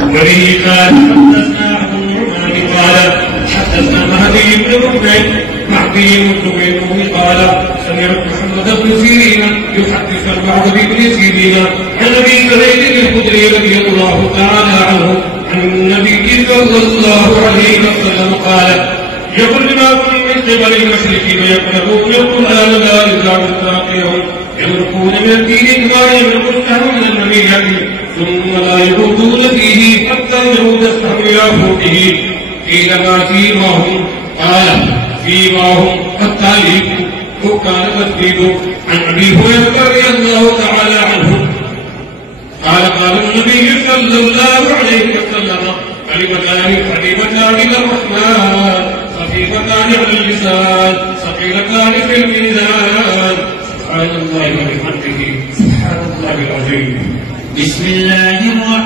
وبه قال حدثنا ابو النعمان قال حدثنا مهدي بن ربيع معقي بن بينه قال سمعت محمد بن سيرين يحدث البعض بابن سيرين عن ابي سعيد الخدري رضي الله تعالى عنه عن النبي صلى الله عليه وسلم قال يقول ما من قبل المشرك فيقرؤون القران لا يزال ساقيهم يمرقون من الدين ما يمرق السهم من المنيه ثم لا يعودون فيه حتى يعود السهم الى فوقه قيل ما فيماهم قال فيماهم حتى يلقوا وكان تسديد عن ابي هريره رضي الله تعالى عنه قال قال النبي صلى الله عليه وسلم كلمتان حبيبتان للرحمن خفيفتان على اللسان ثقيلتان في الميزان سبحان الله وبحمده سبحان الله العظيم. بسم الله الرحمن